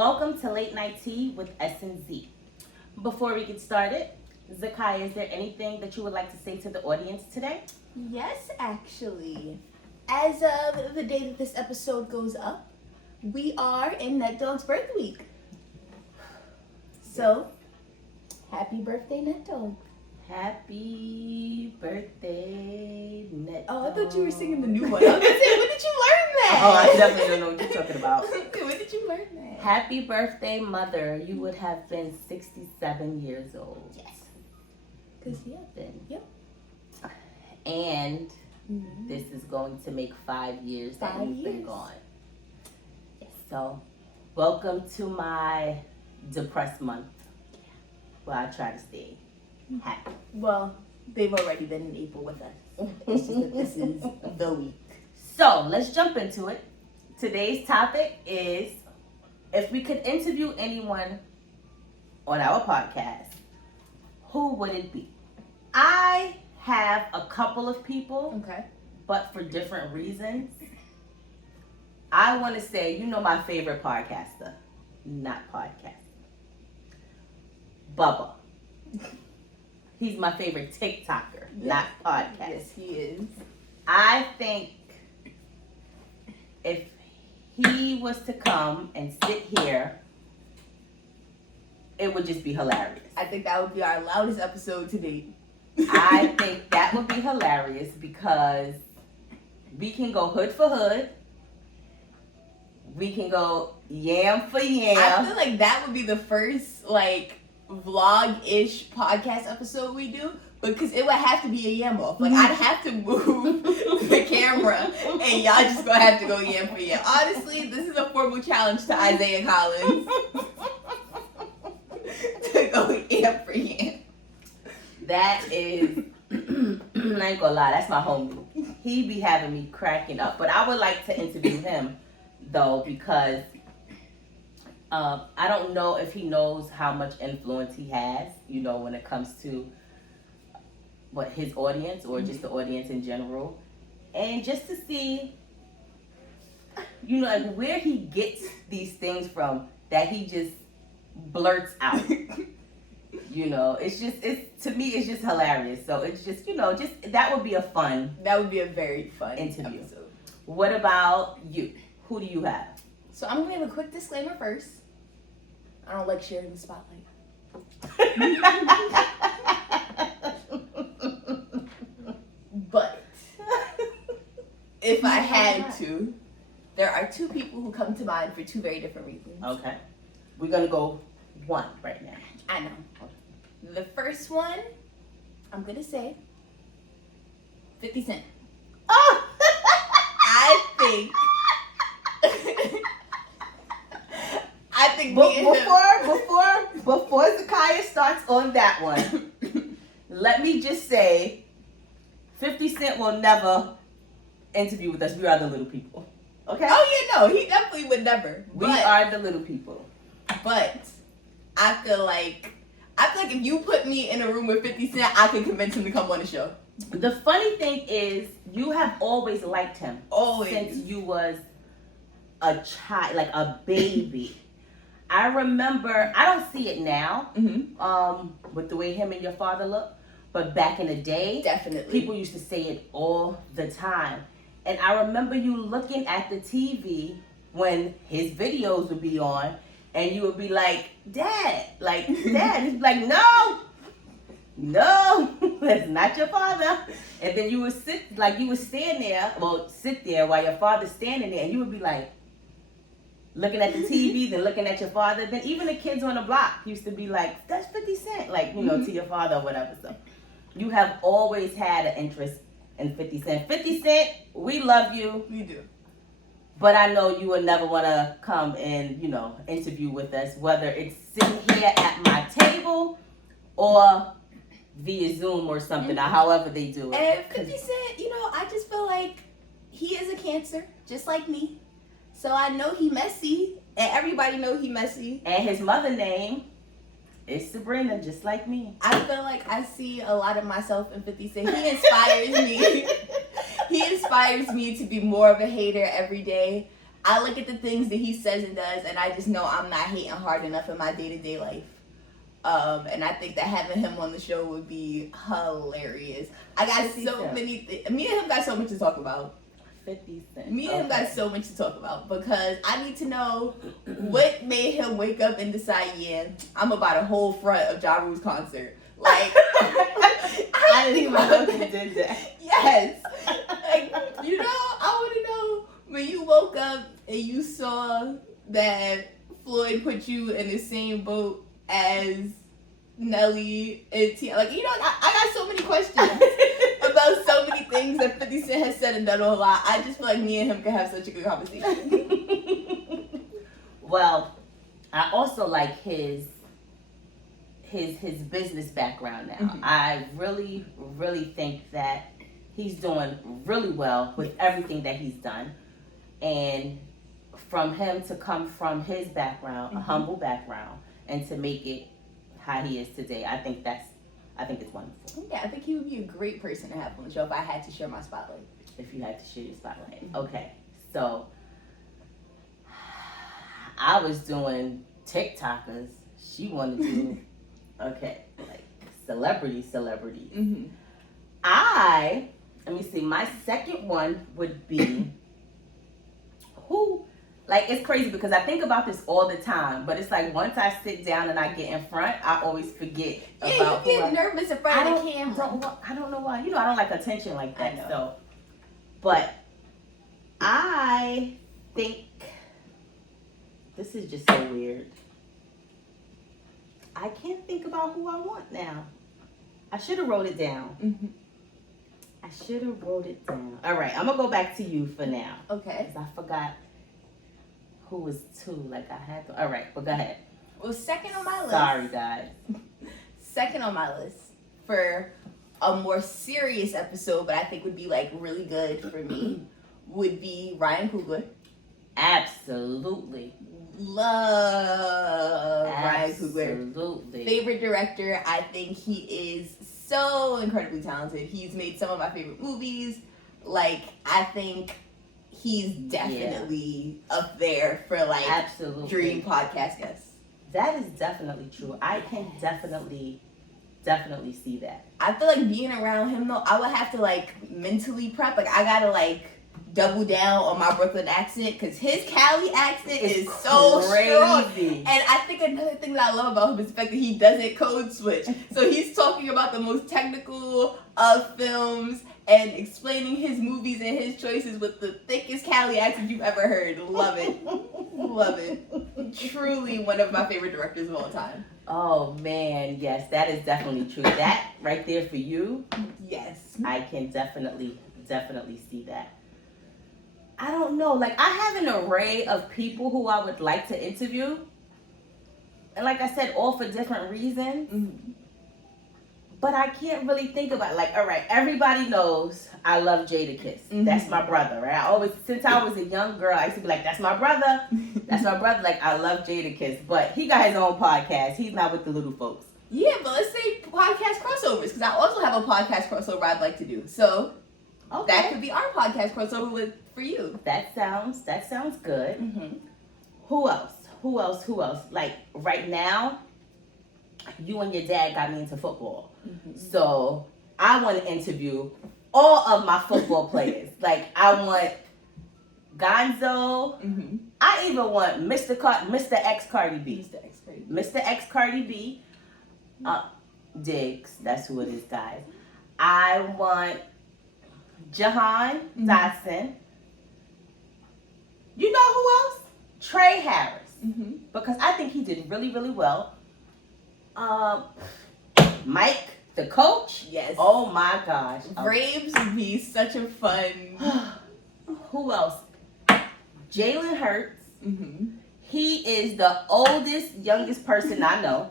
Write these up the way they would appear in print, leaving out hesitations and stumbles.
Welcome to Late Night Tea with S&Z. Before we get started, Zakiya, is there anything that you would like to say to the audience today? Yes, actually. As of the day that this episode goes up, we are in Nut Dog's birth week. So, happy birthday, Nut Dog. Happy birthday, Nut Oh, I thought you were singing the Dog. new one. I was gonna say, when did you learn that? Oh, I definitely don't know what you're talking about. When did you learn that? Happy birthday, mother. You would have been 67 years old. Yes. Because, yeah. Then. Yep. And this is going to make 5 years that you've been gone. Yes. So, welcome to my depressed month. Well, I try to stay happy. Well, they've already been in April with us. It's just that this is the week. So, let's jump into it. Today's topic is, if we could interview anyone on our podcast, who would it be? I have a couple of people, Okay. but for different reasons. I want to say, you know my favorite podcaster, not podcaster, Bubba. He's my favorite TikToker, not podcast. Yes, he is. I think if he was to come and sit here, it would just be hilarious. I think that would be our loudest episode to date. I think that would be hilarious because we can go hood for hood. We can go yam for yam. I feel like that would be the first, vlog-ish podcast episode we do, because it would have to be a yam off. Like, I'd have to move the camera, and y'all just gonna have to go yam for yam. Honestly, this is a formal challenge to Isaiah Collins to go yam for yam. That is, I ain't gonna lie, that's my homie. He be having me cracking up. But I would like to interview him, though, because I don't know if he knows how much influence he has, when it comes to his audience or just the audience in general. And just to see, where he gets these things from that he just blurts out. To me, it's just hilarious. So it's just, that would be a fun. That would be a very fun interview. episode. What about you? Who do you have? So I'm gonna give a quick disclaimer first. I don't like sharing the spotlight. But if I had to, there are two people who come to mind for two very different reasons. Okay. We're gonna go one right now. I know. The first one, I'm gonna say 50 Cent. Oh! I think before Zakiya starts on that one, let me just say 50 Cent will never interview with us. We are the little people. Okay? Oh yeah, no, he definitely would never. We are the little people. But I feel like if you put me in a room with 50 Cent, I can convince him to come on the show. The funny thing is, you have always liked him. Always. Since you was a child, like a baby. I remember, I don't see it now, with the way him and your father look, but back in the day, definitely, people used to say it all the time. And I remember you looking at the TV when his videos would be on, and you would be like, Dad. He'd be like, no, that's not your father. And then you would sit there while your father's standing there, and you would be like, looking at the TV, then looking at your father. Then even the kids on the block used to be like, that's 50 Cent, to your father or whatever. So you have always had an interest in 50 Cent. 50 Cent, we love you. We do. But I know you would never want to come and, interview with us, whether it's sitting here at my table or via Zoom or something, or however they do it. And 50 Cent, I just feel like he is a Cancer, just like me. So I know he messy, and everybody know he messy. And his mother name is Sabrina, just like me. I feel like I see a lot of myself in 50 Cent. He inspires me. He inspires me to be more of a hater every day. I look at the things that he says and does, and I just know I'm not hating hard enough in my day-to-day life. And I think that having him on the show would be hilarious. I got so many me and him got so much to talk about. 50 Cent. Me and him got so much to talk about because I need to know what made him wake up and decide, yeah, I'm about a whole front of Ja Rule's concert. Like, I didn't even know he did that. Yes. Like, you know, I want to know when you woke up and you saw that Floyd put you in the same boat as Nelly and T. Like, you know, I got so many questions about so many things that 50 Cent has said and done a lot. I just feel like me and him could have such a good conversation. Well, I also like his business background now. Mm-hmm. I really, really think that he's doing really well with everything that he's done. And from him to come from his background, a humble background, and to make it how he is today, I think it's wonderful. Yeah, I think he would be a great person to have on the show if I had to share my spotlight. If you had to share your spotlight. Okay, so I was doing TikTokers. She wanted to do, okay, like celebrities. Mm-hmm. Let me see, my second one would be who. Like, it's crazy because I think about this all the time, but it's like once I sit down and I get in front, I always forget about you get nervous in front of the camera. I don't know why. You know, I don't like attention like that. So, but I think this is just so weird. I can't think about who I want now. I should have wrote it down. Mm-hmm. I should have wrote it down. All right, I'm gonna go back to you for now. Okay. Because I forgot who was two. Like I had to. All right, but go ahead. Well, second on my list. Sorry, guys. Second on my list for a more serious episode, but I think would be like really good for me, would be Ryan Coogler. Absolutely. Love Ryan Coogler. Absolutely. Favorite director. I think he is so incredibly talented. He's made some of my favorite movies. Like, I think he's definitely up there for like absolutely dream podcast guests. That is definitely true. I can definitely see that. I feel like being around him though, I would have to like mentally prep. Like, I gotta like double down on my Brooklyn accent because his Cali accent is so strong. And I think another thing that I love about him is the fact that he doesn't code switch. So he's talking about the most technical of films and explaining his movies and his choices with the thickest Cali accent you've ever heard. Love it. Love it. Truly one of my favorite directors of all time. Oh man, yes, that is definitely true. That right there for you. Yes. I can definitely see that. I don't know. Like, I have an array of people who I would like to interview. And like I said, all for different reasons. Mm-hmm. But I can't really think about it. Like, all right, everybody knows I love Jadakiss. Mm-hmm. That's my brother, right? I always, since I was a young girl, I used to be like, that's my brother. That's my brother. Like, I love Jadakiss. But he got his own podcast. He's not with the little folks. Yeah, but let's say podcast crossovers. Because I also have a podcast crossover I'd like to do. So okay. That could be our podcast crossover for you. That sounds good. Mm-hmm. Who else? Like, right now, you and your dad got me into football. Mm-hmm. So I want to interview all of my football players. Like, I want Gonzo. Mm-hmm. I even want Mr. X Cardi B. Mr. X Cardi B. Diggs. That's who it is, guys. I want Jahan Dotson. You know who else? Trey Harris. Mm-hmm. Because I think he did really, really well. Mike, the coach. Yes. Oh my gosh. Braves would be such a fun. Who else? Jalen Hurts. Mm-hmm. He is the oldest, youngest person I know.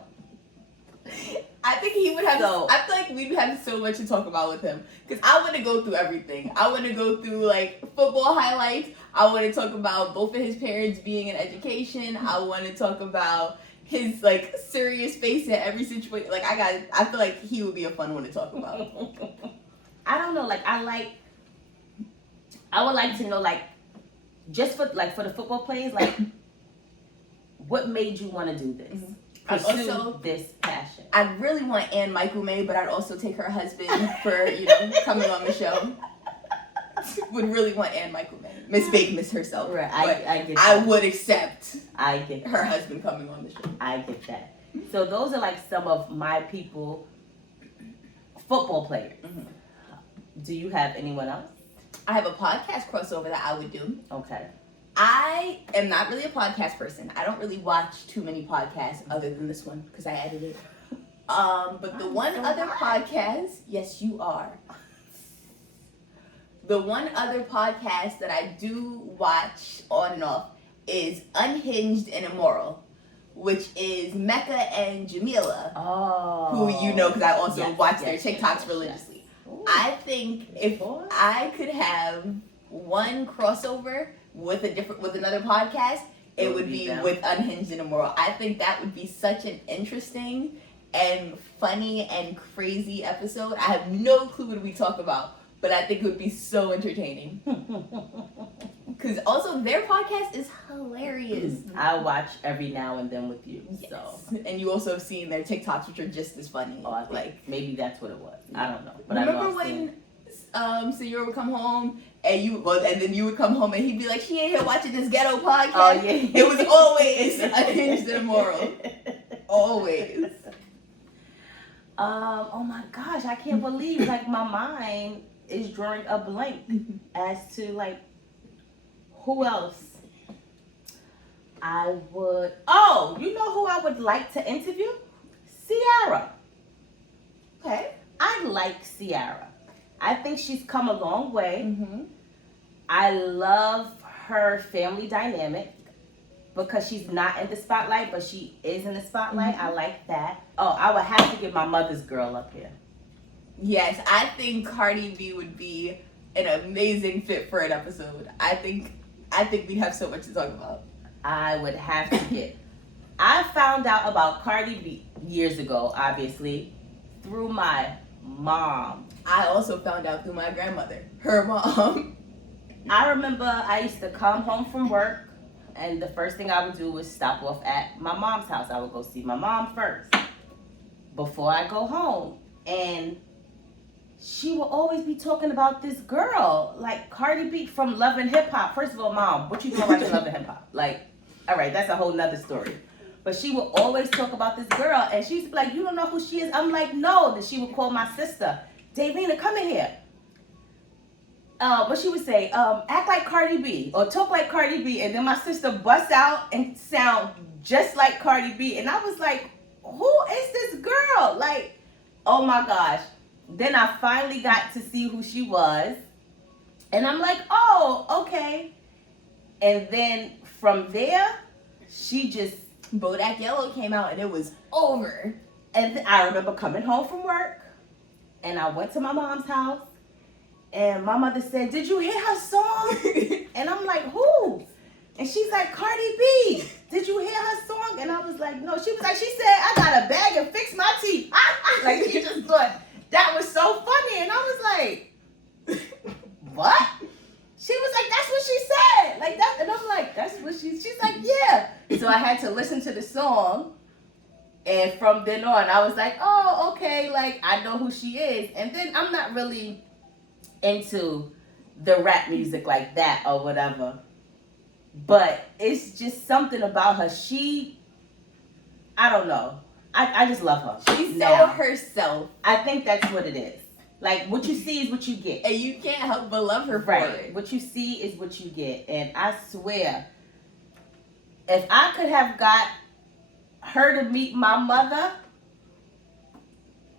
I think he would have. I feel like we'd have so much to talk about with him because I want to go through everything. I want to go through like football highlights. I want to talk about both of his parents being in education. I want to talk about his like serious face in every situation. Like I feel like he would be a fun one to talk about. I don't know. Like I would like to know like just for the football players, like, what made you want to do this? Mm-hmm. Pursue this passion. I really want Ann Michael May, but I'd also take her husband for, coming on the show. Would really want Ann Michael May. Miss Big Miss herself. Right, I get that. I would accept I get her husband coming on the show. I get that. So those are like some of my people, football players. Mm-hmm. Do you have anyone else? I have a podcast crossover that I would do. Okay. I am not really a podcast person. I don't really watch too many podcasts other than this one because I edited it. But the one other podcast, yes, you are. The one other podcast that I do watch on and off is Unhinged and Immoral, which is Mecca and Jamila, who you know because I also watch their TikToks religiously. Ooh. I think if I could have one crossover with another podcast, it would be with Unhinged and Immoral. I think that would be such an interesting and funny and crazy episode. I have no clue what we talk about, but I think it would be so entertaining. Because also their podcast is hilarious. I watch every now and then with you. Yes. So. And you also have seen their TikToks, which are just as funny. Oh, I think maybe that's what it was. I don't know. But remember I know when Sayura would come home and then you would come home and he'd be like, she ain't here watching this ghetto podcast. Oh yeah. It was always Unhinged and Immoral. Always. Oh my gosh, I can't believe like my mind is drawing a blank as to like who else I would. Oh, you know who I would like to interview? Ciara. Okay. I like Ciara. I think she's come a long way. Mm-hmm. I love her family dynamic because she's not in the spotlight, but she is in the spotlight. Mm-hmm. I like that. Oh, I would have to get my mother's girl up here. Yes, I think Cardi B would be an amazing fit for an episode. I think we'd have so much to talk about. I would have to get. I found out about Cardi B years ago, obviously, through my mom. I also found out through my grandmother, her mom. I remember I used to come home from work, and the first thing I would do was stop off at my mom's house. I would go see my mom first before I go home. And she will always be talking about this girl, like Cardi B from Love and Hip Hop. First of all, Mom, what you doing watching Love and Hip Hop? Like, all right, that's a whole nother story. But she will always talk about this girl, and she's like, you don't know who she is? I'm like, no. Then she would call my sister, Davina, come in here. What she would say, act like Cardi B, or talk like Cardi B, and then my sister busts out and sound just like Cardi B, and I was like, who is this girl? Like, oh my gosh. Then I finally got to see who she was. And I'm like, oh, okay. And then from there, she just... Bodak Yellow came out and it was over. And I remember coming home from work. And I went to my mom's house. And my mother said, did you hear her song? And I'm like, who? And she's like, Cardi B. Did you hear her song? And I was like, no. She was like, she said, I got a bag and fix my teeth. Like, she just thought... That was so funny, and I was like, what? She was like, that's what she said. Like that, and I'm like, that's what she's like, yeah. So I had to listen to the song, and from then on, I was like, oh, okay, like, I know who she is. And then I'm not really into the rap music like that or whatever. But it's just something about her. I don't know. I just love her. She's so herself. I think that's what it is. Like, what you see is what you get. And you can't help but love her for it. What you see is what you get. And I swear, if I could have got her to meet my mother,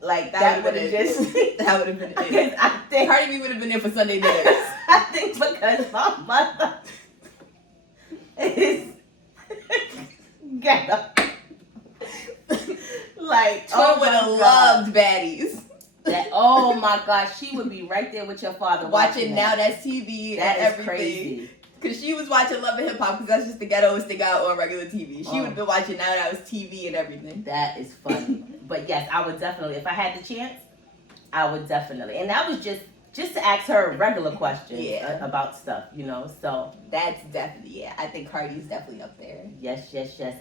like, that would have just... that would have been it. Because I think... Cardi B would have been there for Sunday dinners. I think because my mother is... ghetto. Like, Toy would have loved baddies. That, oh my gosh, she would be right there with your father watching Now That's TV that and is everything. Crazy. Because she was watching Love and Hip Hop because that's just the ghettoest thing out on regular TV. She would have been watching Now That Was TV and everything. That is funny. But yes, I would definitely, if I had the chance, I would definitely. And that was just just to ask her regular questions Yeah. about stuff, you know. So That's definitely, I think Cardi's definitely up there. yes.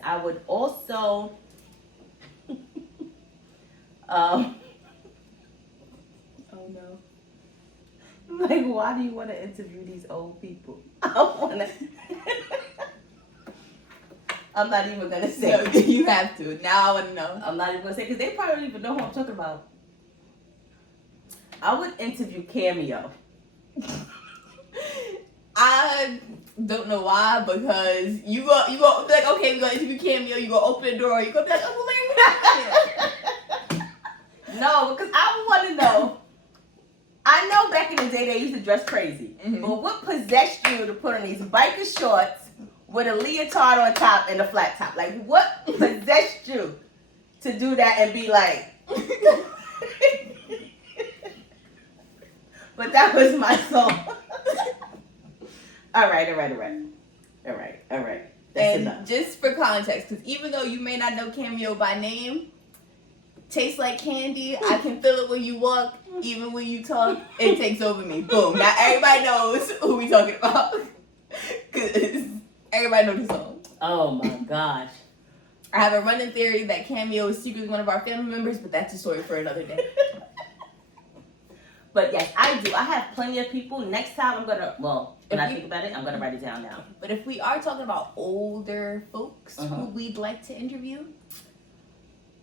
I would also Oh no. like, why do you want to interview these old people? I don't want to. I'm not even gonna say. No, you have to. Now I want to know. I'm not even gonna say because they probably don't even know who I'm talking about. I would interview Cameo. I don't know why, because you go be like, okay, we're gonna interview Cameo, you go open the door, you go be like, Uncle Larry. No, because I would want to know. I know back in the day they used to dress crazy, but what possessed you to put on these biker shorts with a leotard on top and a flat top? Like, what possessed you to do that and be like? But that was my song. All right. That's And enough. just for context, because even though you may not know Cameo by name, tastes like candy. I can feel it when you walk, even when you talk. It takes over me. Boom. Now everybody knows who we talking about. Because everybody knows the song. Oh my gosh. I have a running theory that Cameo is secretly one of our family members, but that's a story for another day. But yes, I do. I have plenty of people. Next time I'm gonna, when I you- think about it, I'm gonna write it down now. But if we are talking about older folks Uh-huh. who we'd like to interview,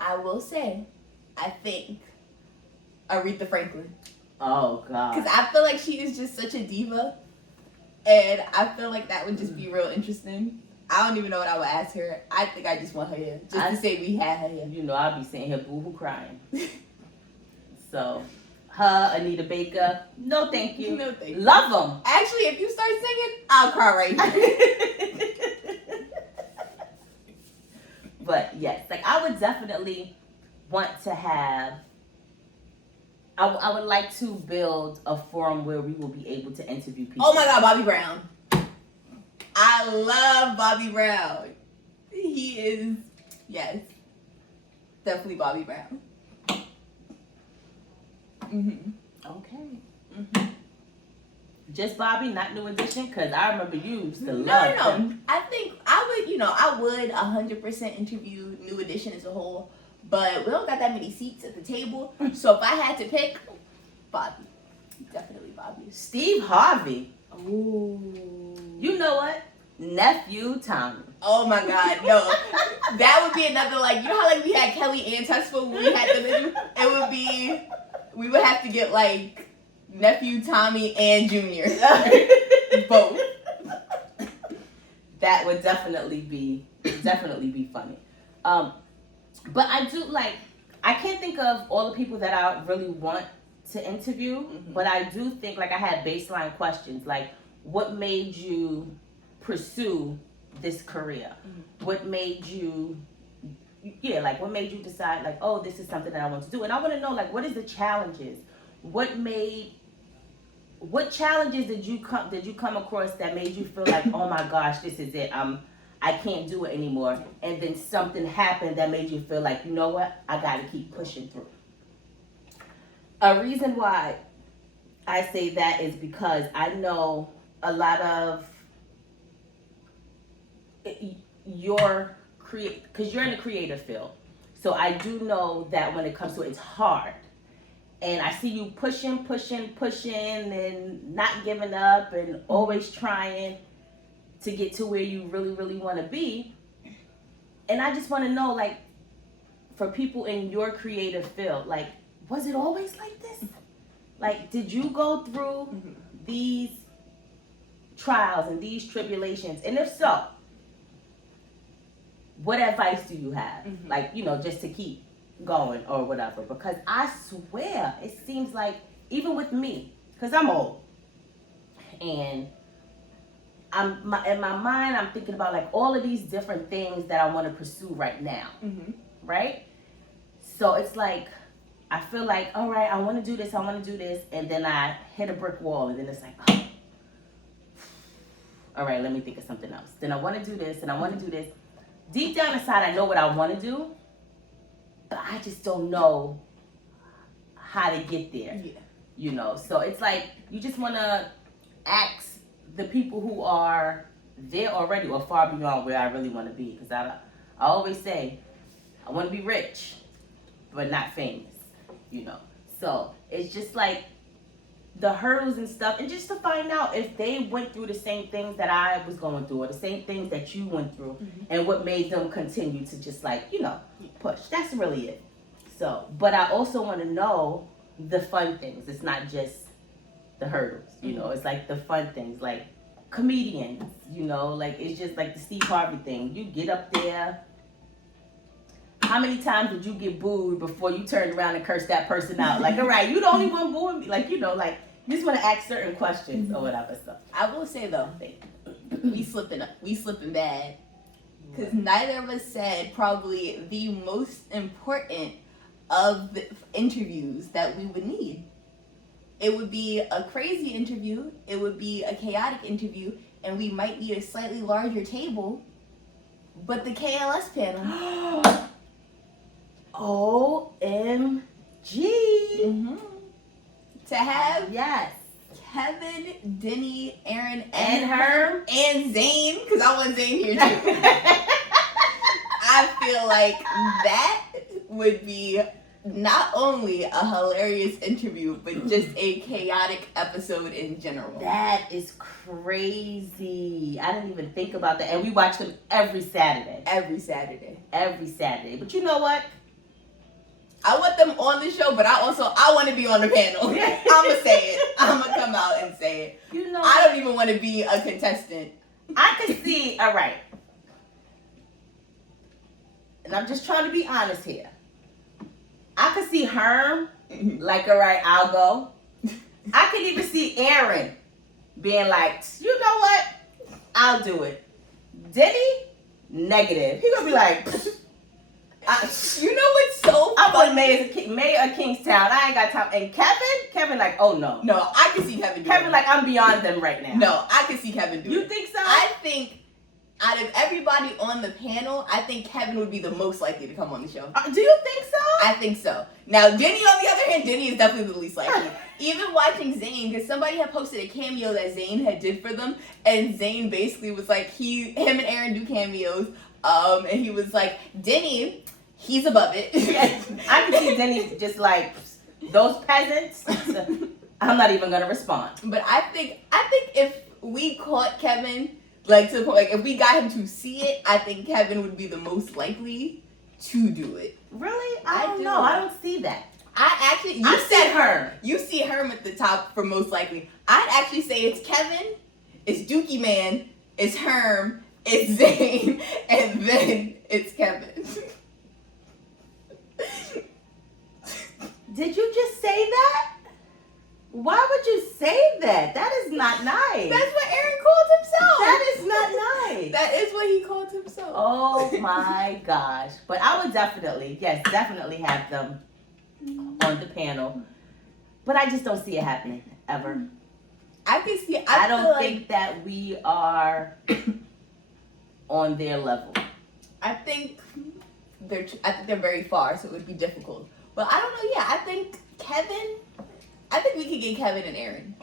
I will say, I think Aretha Franklin. Oh god. Because I feel like she is just such a diva. And I feel like that would just be real interesting. I don't even know what I would ask her. I think I just want her here. Just to say we had her here. You know, I'll be sitting here boo-hoo crying. So, her, Anita Baker, no thank you. No thank you. Love them. Actually, if you start singing, I'll cry right here. But yes, like I would definitely want to have, I would like to build a forum where we will be able to interview people. Oh my God, Bobby Brown. I love Bobby Brown. He is, yes, definitely Bobby Brown. Okay. Mm-hmm. Just Bobby, not New Edition, because I remember you used to love No. him. I think I would 100% interview New Edition as a whole, but we don't got that many seats at the table. So if I had to pick, Bobby. Definitely Bobby. Steve Harvey. Ooh. You know what? Nephew Tommy. Oh my God, no. That would be another, like, you know how like we had Kelly and Tuxford when we had them in? It would be, we would have to get like Nephew Tommy and Junior. Both. That would definitely be funny. But I do I can't think of all the people that I really want to interview, but I do think I had baseline questions like, what made you pursue this career? What made you what made you decide oh, this is something that I want to do? And I want to know what is the challenges? What challenges did you come across that made you feel oh my gosh, this is it, I can't do it anymore, and then something happened that made you feel you know what, I gotta keep pushing through. A reason why I say that is because I know a lot of because you're in the creative field, so I do know that when it comes to it, it's hard. And I see you pushing, and not giving up, and always trying to get to where you really, really want to be. And I just want to know, for people in your creative field, was it always like this? Did you go through these trials and these tribulations? And if so, what advice do you have? Just to keep going or whatever, because I swear it seems even with me, because I'm old and in my mind I'm thinking about all of these different things that I want to pursue right now, right? So it's I feel all right, I want to do this, and then I hit a brick wall, and then it's oh, all right, let me think of something else. Then I want to do this, and I want to do this. Deep down inside, I know what I want to do, but I just don't know how to get there. Yeah. you know. So it's like you just want to ask the people who are there already or far beyond where I really want to be. Because I always say, I want to be rich, but not famous, you know. So it's just like the hurdles and stuff, and just to find out if they went through the same things that I was going through, or the same things that you went through, and what made them continue to just like, you know, push. That's really it. So, but I also want to know the fun things. It's not just the hurdles, you know. It's like the fun things, like comedians, you know, like it's just like the Steve Harvey thing. You get up there. How many times did you get booed before you turned around and cursed that person out? Like, all right, you the only one booing me. Like, you know, like, you just want to ask certain questions or whatever. So I will say though, we slipping bad, because neither of us said probably the most important of the interviews that we would need. It would be a crazy interview, it would be a chaotic interview, and we might need a slightly larger table. But the KLS panel. OMG. To have Yes. Kevin, Denny, Aaron, And Herm. and Zane, because I want Zane here too. I feel like that would be not only a hilarious interview, but just a chaotic episode in general. That is crazy. I didn't even think about that. And we watch them every Saturday. Every Saturday. Every Saturday. But you know what? I want them on the show, but I want to be on the panel. I'm going to say it. I'm going to come out and say it. You know, I don't even want to be a contestant. I could see, all right. And I'm just trying to be honest here. I could see Herm, like, all right, I'll go. I could even see Aaron being like, you know what? I'll do it. Denny, negative. He gonna be like, you know what's so I funny? want mayor of Kingstown. I ain't got time. And Kevin like, oh no. No, I can see Kevin do it. Kevin like, I'm beyond them right now. No, I can see Kevin do it. You think so? I think out of everybody on the panel, I think Kevin would be the most likely to come on the show. Do you think so? I think so. Now, Denny, on the other hand, Denny is definitely the least likely. Even watching Zane, because somebody had posted a cameo that Zane had did for them, and Zane basically was like, him and Aaron do cameos, and he was like, Denny, he's above it. I can see Denny just like, those peasants, I'm not even gonna respond. But I think if we caught Kevin, like to the point, like if we got him to see it, I think Kevin would be the most likely to do it. Really? I don't know. I don't see that. You said Herm. You see Herm at the top for most likely. I'd actually say it's Kevin, it's Dookie Man, it's Herm, it's Zane, and then it's Kevin. Did you just say that? Why would you say that? That is not nice. That's what Aaron called himself. That is not nice. That is what he called himself. Oh my gosh. But I would definitely have them on the panel. But I just don't see it happening ever. I can see. I don't think that we are on their level. I think they're very far, so it would be difficult. But I don't know. Yeah, I think we could get Kevin and Aaron.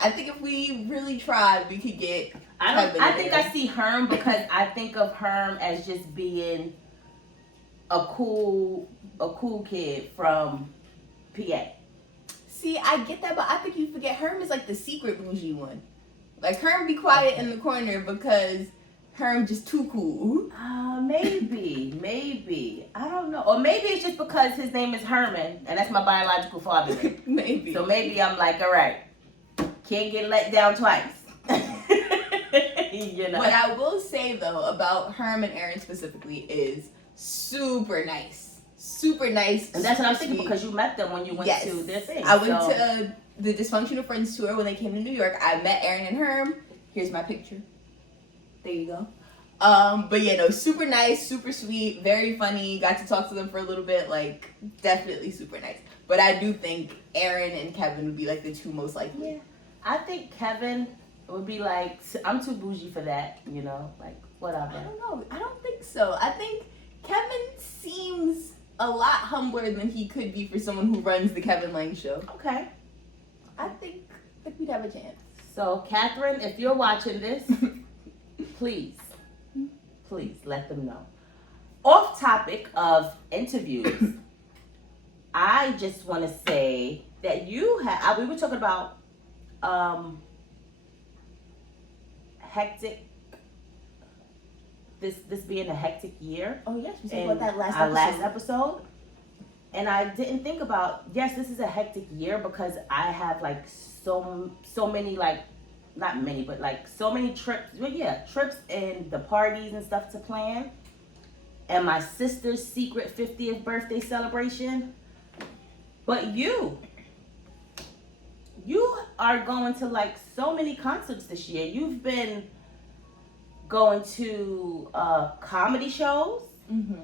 I think if we really tried, we could get. I think I see Herm because I think of Herm as just being a cool kid from PA. See, I get that, but I think you forget Herm is like the secret bougie one. Like Herm be quiet in the corner because Herm just too cool. Maybe. I don't know. Or maybe it's just because his name is Herman and that's my biological father. Maybe. So maybe I'm like, all right, can't get let down twice. You know. What I will say though about Herm and Aaron specifically is super nice. Super nice. And that's what I'm thinking because you met them when you went to their thing. I went to the Dysfunctional Friends tour when they came to New York. I met Aaron and Herm. Here's my picture. There you go. But yeah, no, super nice, super sweet, very funny. Got to talk to them for a little bit. Like, definitely super nice. But I do think Aaron and Kevin would be like the two most likely. Yeah. I think Kevin would be like, I'm too bougie for that, you know? Like, whatever. I don't know. I don't think so. I think Kevin seems a lot humbler than he could be for someone who runs the Kevin Lang show. Okay. have a chance. So, Catherine, if you're watching this, please let them know. Off topic of interviews, I just want to say that we were talking about hectic, this being a hectic year. Oh yes, we in talked about that our last episode. episode. And I didn't think about, yes, this is a hectic year because I have like so many, like, not many, but like so many trips. Well, yeah, trips and the parties and stuff to plan. And my sister's secret 50th birthday celebration. But you are going to like so many concerts this year. You've been going to comedy shows. Mm-hmm.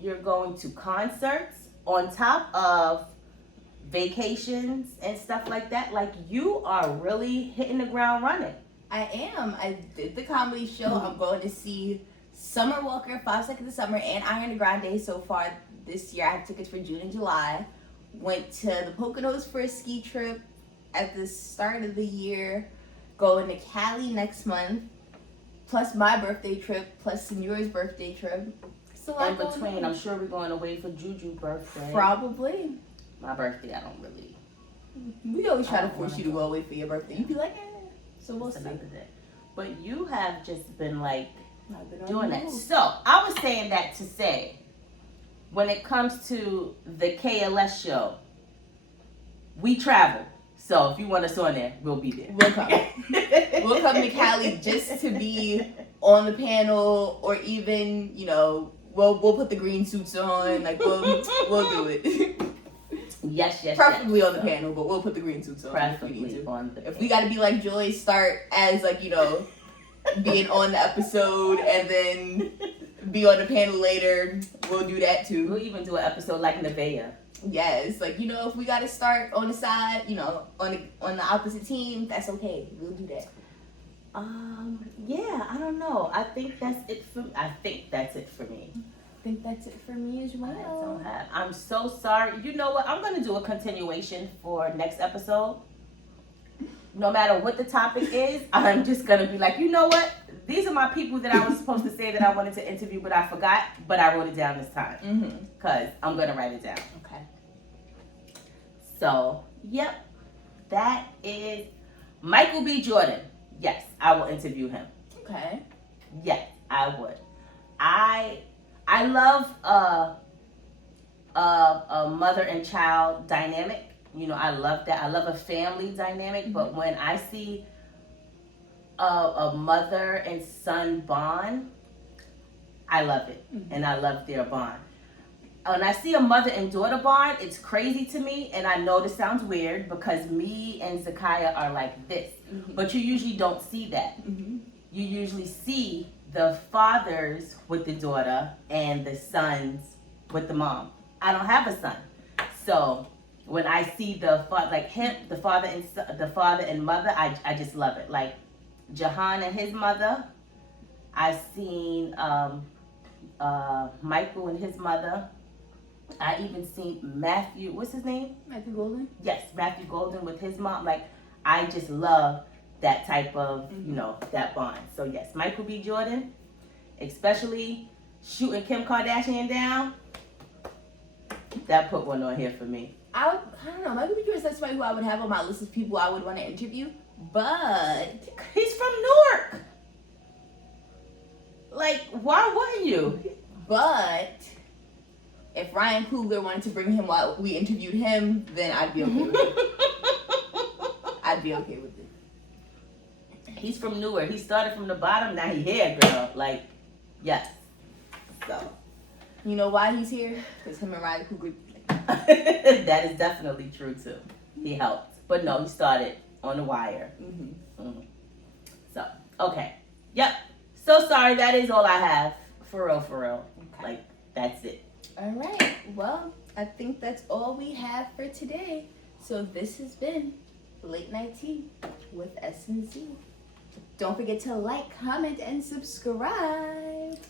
You're going to concerts on top of vacations and stuff like that. Like, you are really hitting the ground running. I am. I did the comedy show. I'm going to see Summer Walker, 5 Seconds of Summer, and Ariana Grande so far this year. I have tickets for June and July. Went to the Poconos for a ski trip at the start of the year. Going to Cali next month. Plus my birthday trip, plus Senor's birthday trip. So In between, I'm sure we're going away for Juju's birthday. Probably. My birthday, I don't really. We always try to force you to go away for your birthday. You'd be like, so we'll It's see. another day. But you have just been like I've been on doing the that. move. So I was saying that to say, when it comes to the KLS show, we travel. So if you want us on there, we'll be there. We'll come. We'll come to Cali just to be on the panel, or even, you know, we'll put the green suits on. Like, we'll do it. Yes. Preferably on the panel, but we'll put the green suits on. Preferably on the If we got to be like Joy, start as like, you know, being on the episode and then be on the panel later, we'll do that too. We'll even do an episode like Nevaeh. Yes, like, you know, if we got to start on the side, you know, on the opposite team, that's okay. We'll do that. Yeah, I don't know. I think that's it for me. I think that's it for me as well. I'm so sorry. You know what? I'm going to do a continuation for next episode. No matter what the topic is, I'm just going to be like, you know what? These are my people that I was supposed to say that I wanted to interview, but I forgot. But I wrote it down this time. Because I'm going to write it down. Okay. So, yep. That is Michael B. Jordan. Yes, I will interview him. Okay. Yes, I would. I love a mother and child dynamic. You know, I love that. I love a family dynamic. But when I see a mother and son bond, I love it. And I love their bond. When I see a mother and daughter bond, it's crazy to me. And I know this sounds weird because me and Zakiya are like this. But you usually don't see that. You usually see the fathers with the daughter and the sons with the mom. I don't have a son. So when I see the father and mother, I just love it. Like Jahan and his mother. I've seen Michael and his mother. I even seen Matthew, what's his name? Matthew Golden? Yes, Matthew Golden with his mom. Like, I just love that type of, you know, that bond. So yes, Michael B. Jordan, especially shooting Kim Kardashian down, that put one on here for me. I don't know, Michael B. Jordan is somebody who I would have on my list of people I would want to interview, but He's from Newark. Like, why wouldn't you? But if Ryan Coogler wanted to bring him while we interviewed him, then I'd be okay with it. I'd be okay with it. He's from Newark. He started from the bottom, now he here, girl. Like, yes. So. You know why he's here? Because him and Ryan Coogler. That is definitely true, too. He helped. But no, he started on the wire. So, okay. Yep. So sorry, that is all I have. For real. Okay. Like, that's it. All right. Well, I think that's all we have for today. So this has been Late Night Tea with S&Z. Don't forget to like, comment, and subscribe.